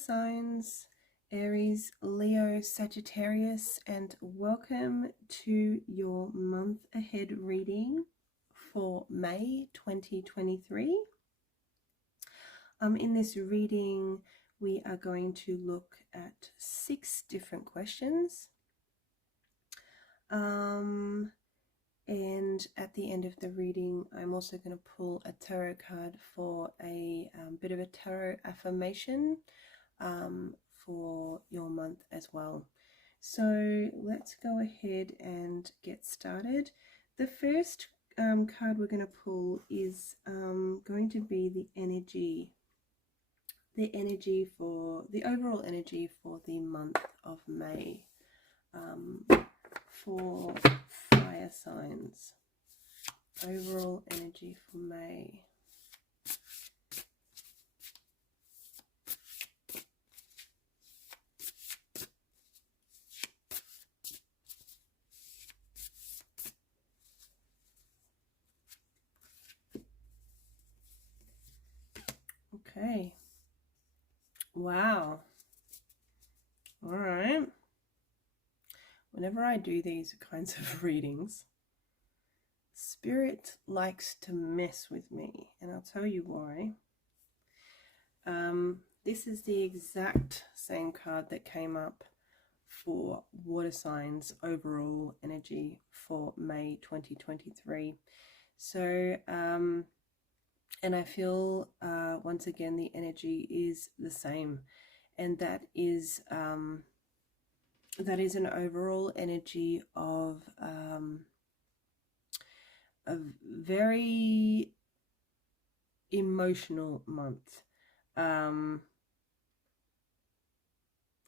signs, Aries, Leo, Sagittarius, and welcome to your month ahead reading for May 2023. In this reading, we are going to look at 6 different questions. And at the end of the reading, I'm also going to pull a tarot card for a bit of a tarot affirmation for your month as well. So let's go ahead and get started. The first card we're going to pull is going to be the overall energy for the month of May for fire signs. Overall energy for May. Okay. Wow. All right. Whenever I do these kinds of readings, Spirit likes to mess with me, and I'll tell you why. This is the exact same card that came up for water signs overall energy for May 2023. So, and I feel once again the energy is the same, and that is an overall energy of a very emotional month.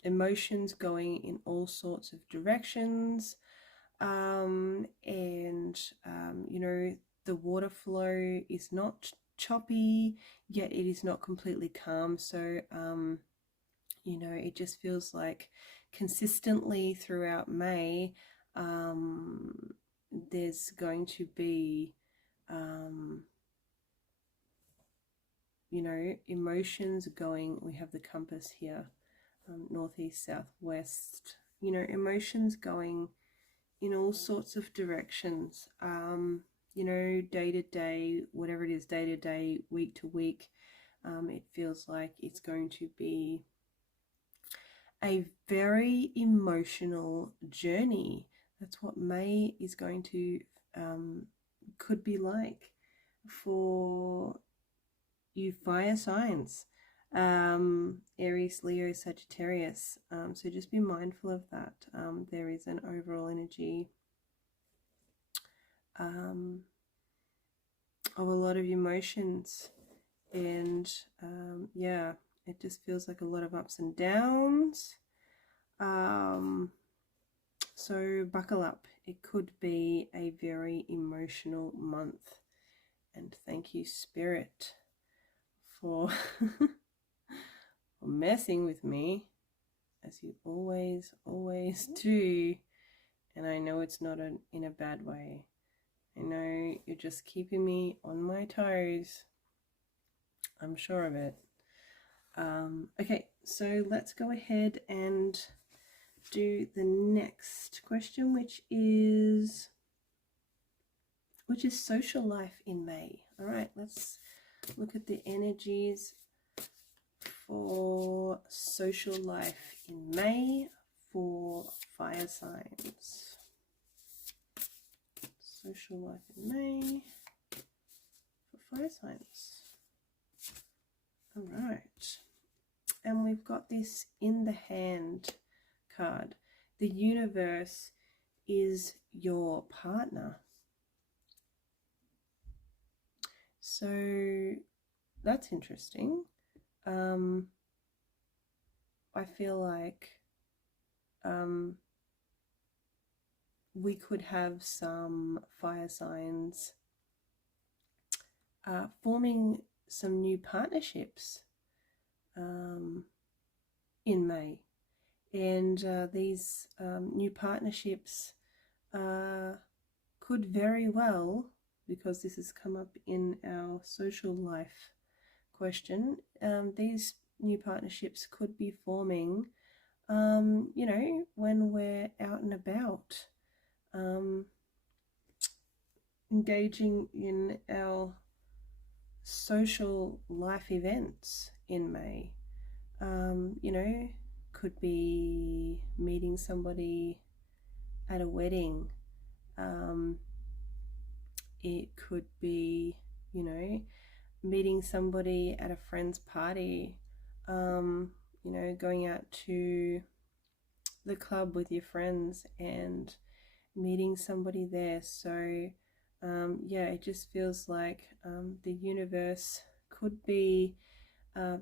Emotions going in all sorts of directions, and you know, the water flow is not choppy, yet it is not completely calm. So you know, it just feels like consistently throughout May there's going to be you know, emotions going. We have the compass here, northeast, southwest, you know, emotions going in all sorts of directions, you know, day to day, whatever it is, day to day, week to week. It feels like it's going to be a very emotional journey. That's what May is going to could be like for you fire signs, Aries, Leo, Sagittarius. So just be mindful of that. There is an overall energy of a lot of emotions, and yeah, it just feels like a lot of ups and downs. So buckle up. It could be a very emotional month, and thank you, Spirit, for messing with me, as you always do. And I know it's not in a bad way. I know you're just keeping me on my toes. I'm sure of it. Okay, so let's go ahead and do the next question, which is social life in May. All right, let's look at the energies for social life in May for fire signs. Social life in May for fire signs. All right, and we've got this in the hand card. The universe is your partner. So that's interesting. I feel like we could have some fire signs forming some new partnerships in May. And these new partnerships could very well, because this has come up in our social life question, these new partnerships could be forming, you know, when we're out and about, engaging in our social life events in May. You know, could be meeting somebody at a wedding. It could be, you know, meeting somebody at a friend's party. You know, going out to the club with your friends and meeting somebody there. So, yeah, it just feels like the universe could be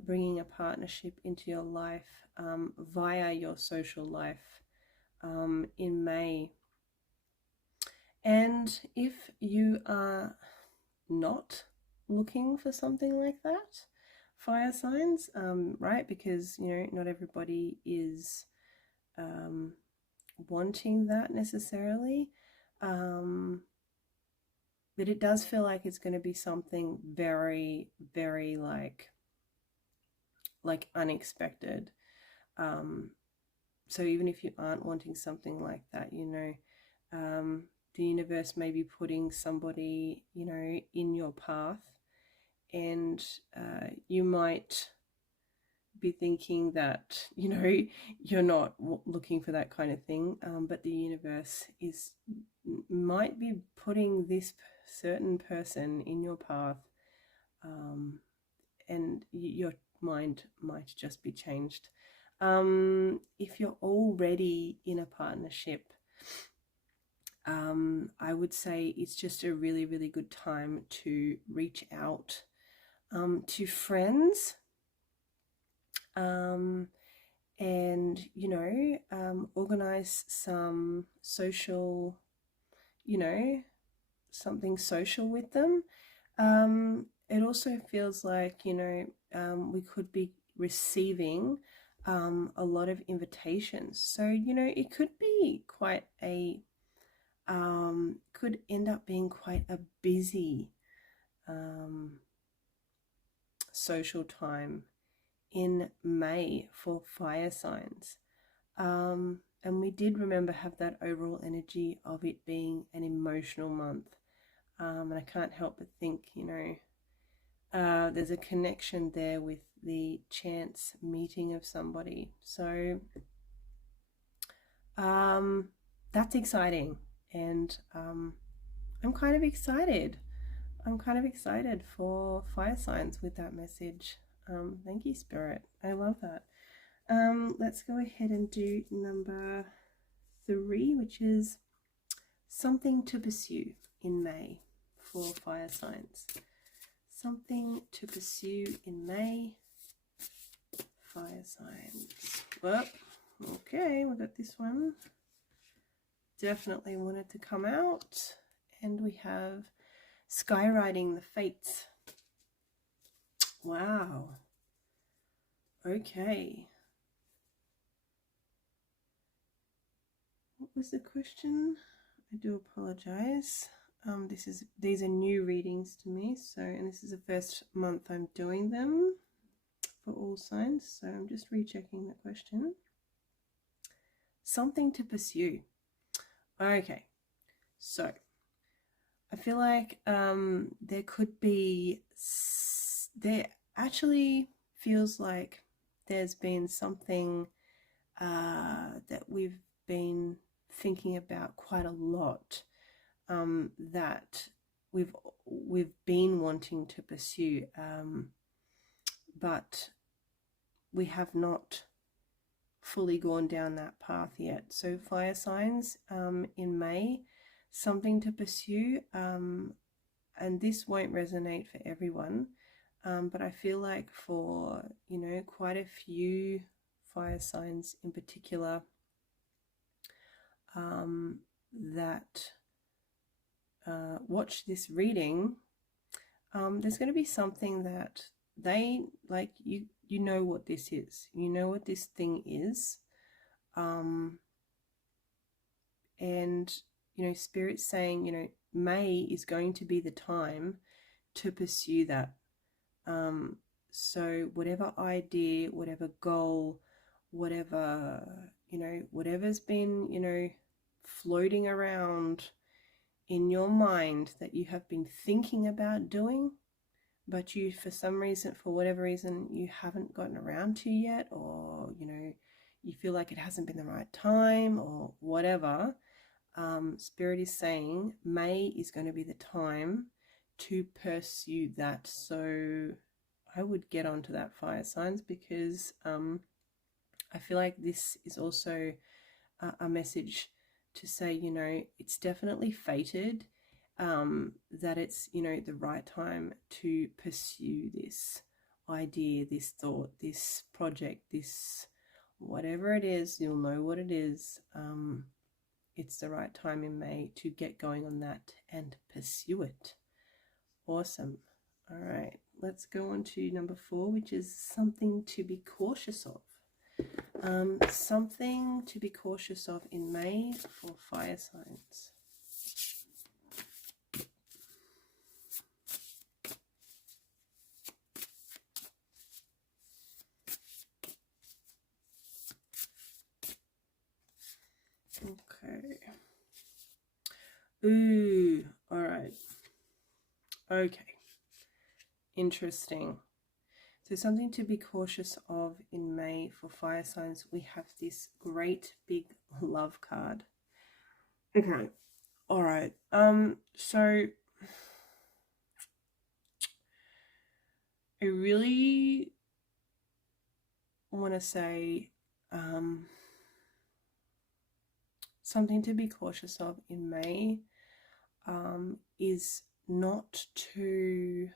bringing a partnership into your life via your social life in May. And if you are not looking for something like that, fire signs, right? Because, you know, not everybody is wanting that necessarily. But it does feel like it's going to be something very, very like unexpected. So even if you aren't wanting something like that, you know, the universe may be putting somebody, you know, in your path, and you might be thinking that, you know, you're not looking for that kind of thing, but the universe might be putting this certain person in your path, and your mind might just be changed. If you're already in a partnership, I would say it's just a really, really good time to reach out to friends, and, you know, organize some social, you know, something social with them. It also feels like, you know, we could be receiving a lot of invitations. So, you know, it could be quite a, could end up being quite a busy social time in May for fire signs. And we did remember have that overall energy of it being an emotional month. And I can't help but think, you know, there's a connection there with the chance meeting of somebody. So that's exciting. And I'm kind of excited. I'm kind of excited for fire signs with that message. Thank you, Spirit. I love that. Let's go ahead and do number 3, which is something to pursue in May for fire signs. Something to pursue in May, fire signs. Well, okay, we got this one. Definitely wanted to come out. And we have skywriting the fates. Wow. Okay. What was the question? I do apologize. These are new readings to me, so, and this is the first month I'm doing them for all signs, so I'm just rechecking the question. Something to pursue. Okay, so I feel like there could be, there actually feels like there's been something that we've been thinking about quite a lot, that we've been wanting to pursue, but we have not fully gone down that path yet. So fire signs, in May, something to pursue, and this won't resonate for everyone, but I feel like for, you know, quite a few fire signs in particular, that watch this reading, there's going to be something that they like, you know what this is, you know what this thing is, and, you know, Spirit's saying, you know, May is going to be the time to pursue that. So whatever idea, whatever goal, whatever, whatever's been, floating around in your mind that you have been thinking about doing, but you, for some reason, for whatever reason, you haven't gotten around to yet, or, you feel like it hasn't been the right time or whatever, Spirit is saying May is going to be the time to pursue that. So I would get onto that, fire signs, because I feel like this is also a message to say, it's definitely fated, that it's, the right time to pursue this idea, this thought, this project, this whatever it is. You'll know what it is. It's the right time in May to get going on that and pursue it. Awesome. All right, let's go on to number 4, which is something to be cautious of. Something to be cautious of in May for fire signs. Okay. Ooh, all right. Okay. Interesting. So something to be cautious of in May for fire signs, we have this great big love card. Okay. All right. So I really want to say something to be cautious of in May is not to,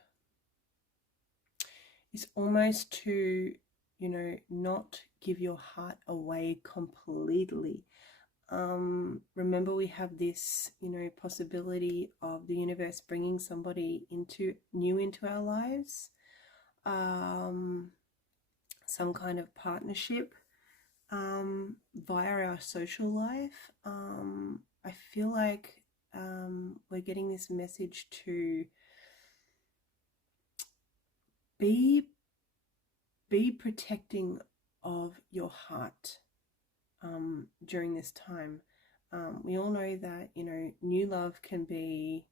it's almost to, not give your heart away completely. Remember, we have this, possibility of the universe bringing somebody new into our lives, some kind of partnership, via our social life. I feel like we're getting this message to be protecting of your heart during this time. We all know that, new love can be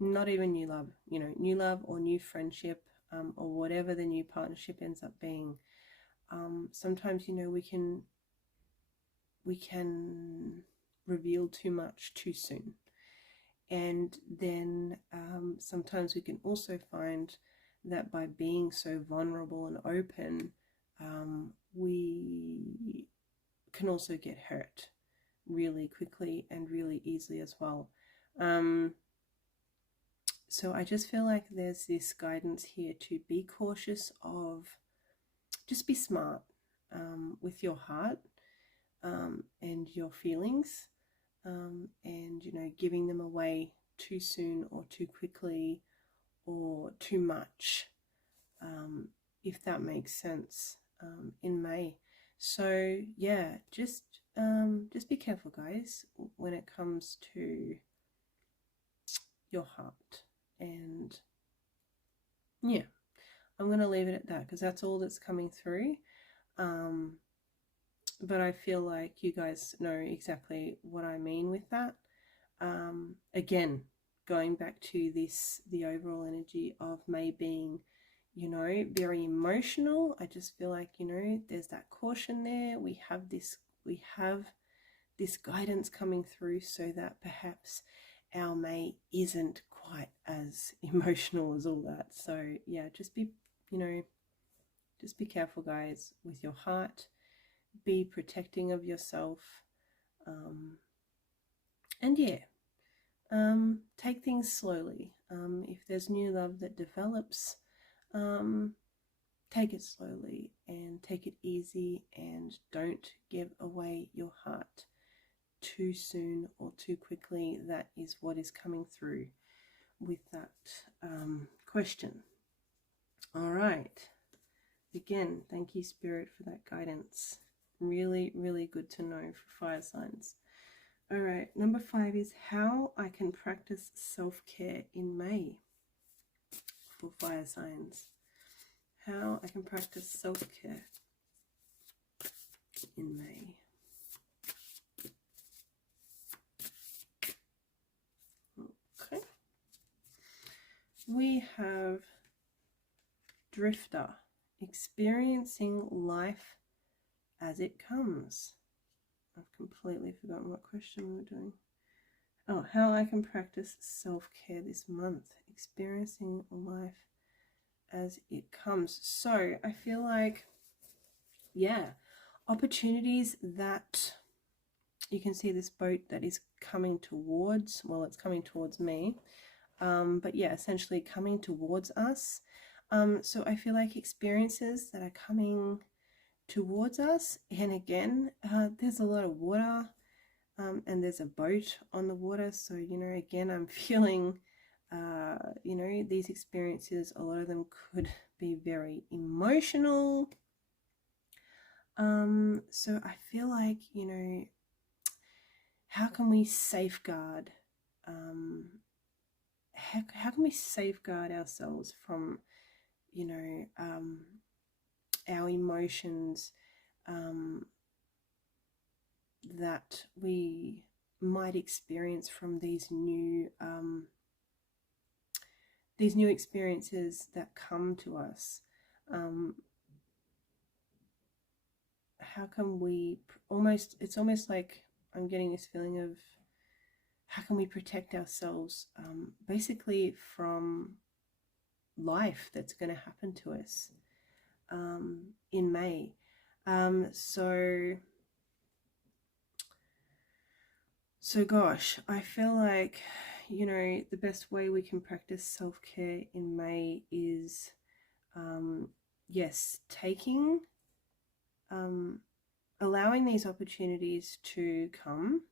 not even new love, new love or new friendship, or whatever the new partnership ends up being. Sometimes, we can reveal too much too soon. And then sometimes we can also find that by being so vulnerable and open, we can also get hurt really quickly and really easily as well. So I just feel like there's this guidance here to be cautious of, just be smart with your heart and your feelings, and giving them away too soon or too quickly or too much, if that makes sense, in May. So yeah, just be careful, guys, when it comes to your heart. And yeah, I'm going to leave it at that because that's all that's coming through. But I feel like you guys know exactly what I mean with that. Again, going back to the overall energy of May being, very emotional. I just feel like, there's that caution there. We have this guidance coming through so that perhaps our May isn't quite as emotional as all that. So yeah, just be careful, guys, with your heart. Be protecting of yourself, and yeah, take things slowly. If there's new love that develops, take it slowly and take it easy, and don't give away your heart too soon or too quickly. That is what is coming through with that question. All right. Again, thank you, Spirit, for that guidance. Really, really good to know for fire signs. All right, number 5 is how I can practice self-care in May. for fire signs. How I can practice self-care in May. Okay. We have Drifter, experiencing life as it comes. I've completely forgotten what question we were doing. Oh, how I can practice self-care this month. Experiencing life as it comes. So I feel like, yeah, opportunities that you can see this boat that is coming towards, well, it's coming towards me. But yeah, essentially coming towards us. So I feel like experiences that are coming towards us. And again, there's a lot of water. And there's a boat on the water, so again I'm feeling these experiences, a lot of them could be very emotional. So I feel like how can we safeguard how can we safeguard ourselves from our emotions that we might experience from these new experiences that come to us. How can we it's almost like I'm getting this feeling of how can we protect ourselves basically from life that's going to happen to us in May. So gosh, I feel like, the best way we can practice self-care in May is, yes, allowing these opportunities to come.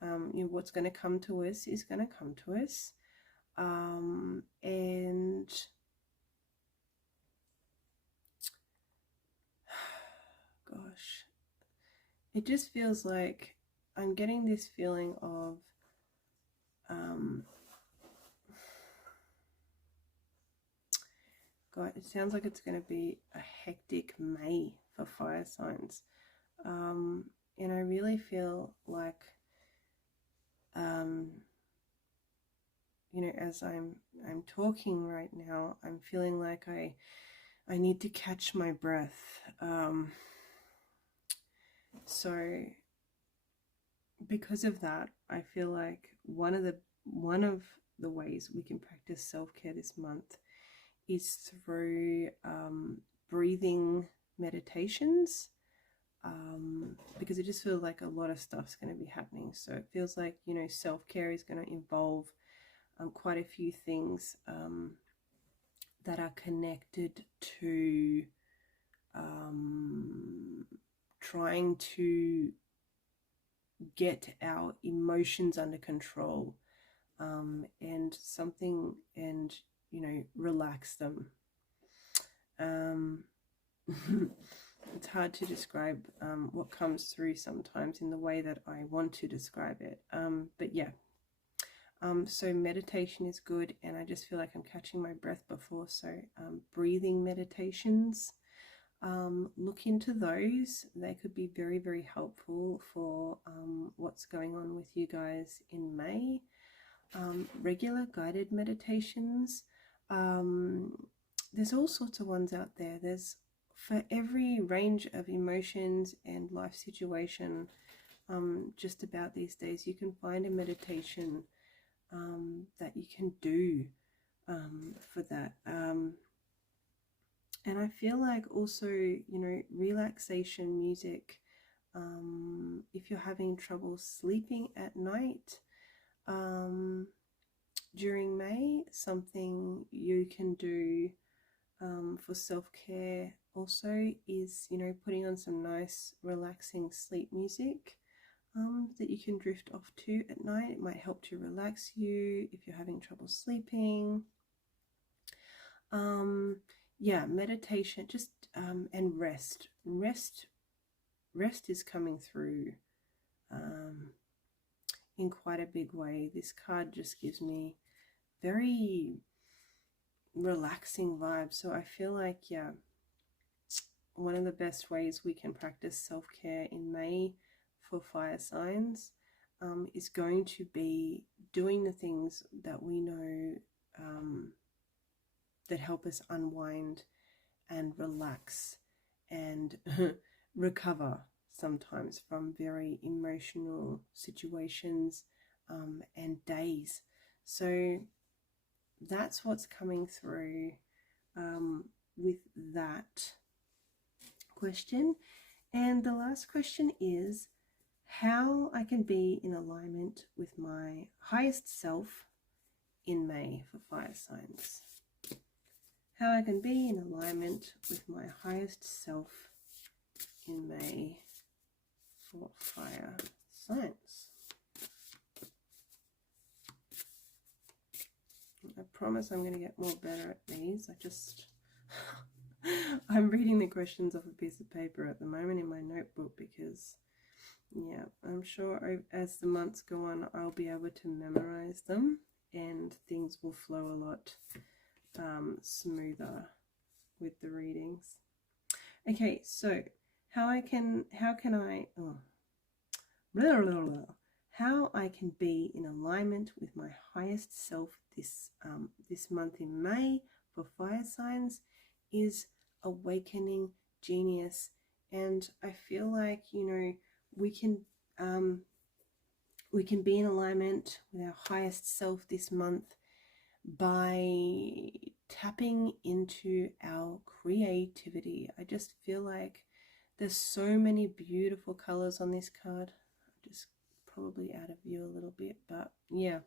What's going to come to us is going to come to us. And gosh, it just feels like I'm getting this feeling of God, it sounds like it's going to be a hectic May for fire signs. And I really feel like, as I'm talking right now, I'm feeling like I need to catch my breath. So because of that, I feel like one of the ways we can practice self-care this month is through breathing meditations, because it just feels like a lot of stuff's going to be happening. So it feels like, self-care is going to involve quite a few things that are connected to trying to get our emotions under control, and relax them. It's hard to describe what comes through sometimes in the way that I want to describe it, but yeah. So meditation is good, and I just feel like I'm catching my breath before, so breathing meditations, look into those. They could be very, very helpful for what's going on with you guys in May. Regular guided meditations, there's all sorts of ones out there. There's for every range of emotions and life situation, just about these days you can find a meditation that you can do for that. And I feel like also, relaxation music, if you're having trouble sleeping at night during May, something you can do for self-care also is, putting on some nice relaxing sleep music that you can drift off to at night. It might help to relax you if you're having trouble sleeping. Yeah, meditation, just and rest is coming through in quite a big way. This card just gives me very relaxing vibe. So I feel like, yeah, one of the best ways we can practice self-care in May for fire signs is going to be doing the things that we know that help us unwind and relax and recover sometimes from very emotional situations and days. So that's what's coming through with that question. And the last question is how I can be in alignment with my highest self in May for fire signs. How I can be in alignment with my highest self in May for fire signs. I promise I'm going to get more better at these. I'm reading the questions off a piece of paper at the moment in my notebook because, yeah, I'm sure as the months go on, I'll be able to memorize them and things will flow a lot smoother with the readings. Okay, so how I can be in alignment with my highest self this month in May for fire signs is awakening genius. And I feel like, you know, we can be in alignment with our highest self this month by tapping into our creativity. I just feel like there's so many beautiful colors on this card. I'm just probably out of view a little bit, but yeah.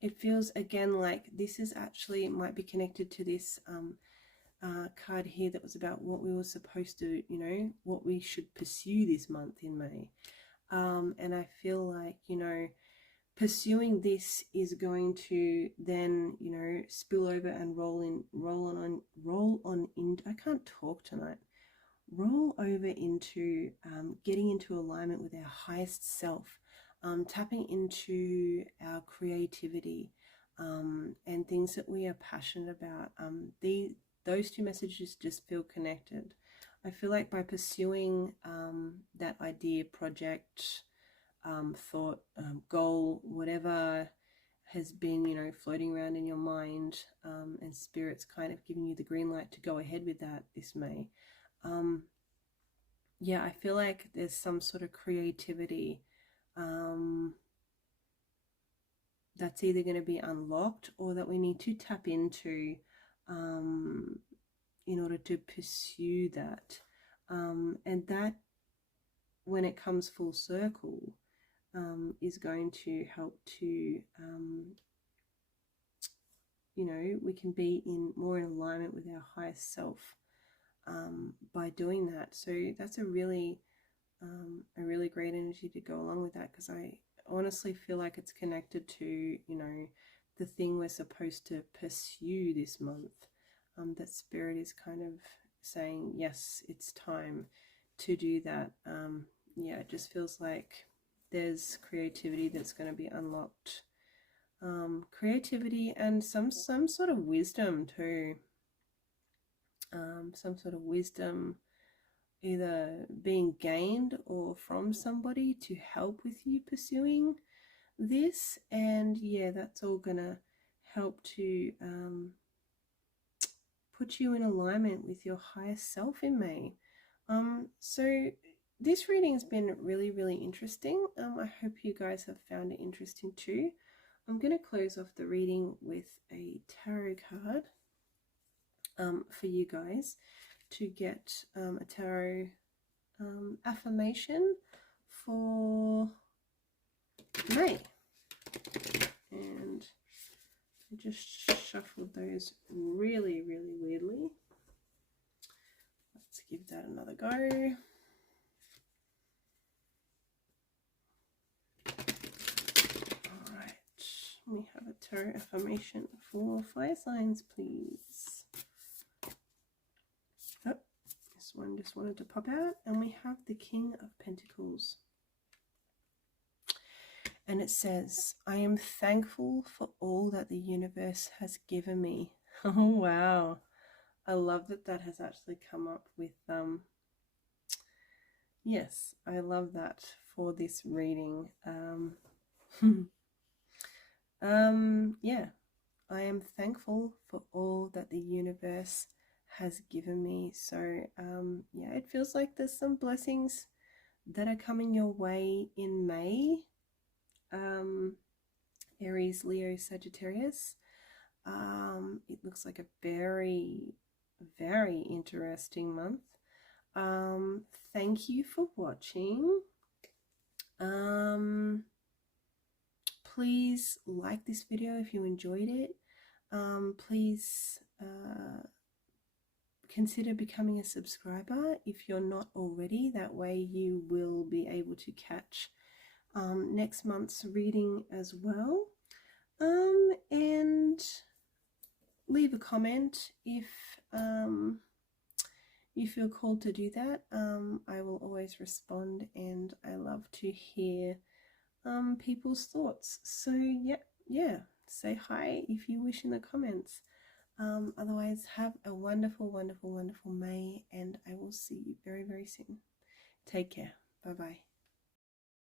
It feels again like this is actually might be connected to this card here that was about what we were supposed to, you know, what we should pursue this month in May. And I feel like, you know, pursuing this is going to then, you know, spill over and roll over into getting into alignment with our highest self, tapping into our creativity and things that we are passionate about. Those two messages just feel connected. I feel like by pursuing that idea, project, thought, goal, whatever has been, you know, floating around in your mind, and spirit's kind of giving you the green light to go ahead with that this May. Yeah, I feel like there's some sort of creativity that's either going to be unlocked or that we need to tap into in order to pursue that. And that, when it comes full circle, is going to help to, you know, we can be more in alignment with our highest self by doing that. So that's a really great energy to go along with that, because I honestly feel like it's connected to, you know, the thing we're supposed to pursue this month. That spirit is kind of saying, yes, it's time to do that. Yeah, it just feels like there's creativity that's going to be unlocked. Creativity and some sort of wisdom too. Some sort of wisdom either being gained or from somebody to help with you pursuing this. And yeah, that's all gonna help to put you in alignment with your highest self in May. So this reading has been really, really interesting. I hope you guys have found it interesting too. I'm going to close off the reading with a tarot card for you guys to get a tarot affirmation for May. And I just shuffled those really, really weirdly. Let's give that another go. We have a tarot affirmation for fire signs, please. Oh, this one just wanted to pop out. And we have the King of Pentacles. And it says, I am thankful for all that the universe has given me. Oh, wow. I love that that has actually come up with, yes, I love that for this reading. Yeah, I am thankful for all that the universe has given me. So, yeah, it feels like there's some blessings that are coming your way in May. Aries, Leo, Sagittarius. It looks like a very, very interesting month. Thank you for watching. Please like this video if you enjoyed it. Please consider becoming a subscriber if you're not already. That way you will be able to catch next month's reading as well. And leave a comment if you feel called to do that. I will always respond, and I love to hear people's thoughts. So yeah, say hi if you wish in the comments. Otherwise, have a wonderful, wonderful, wonderful May, and I will see you very, very soon. Take care. Bye bye.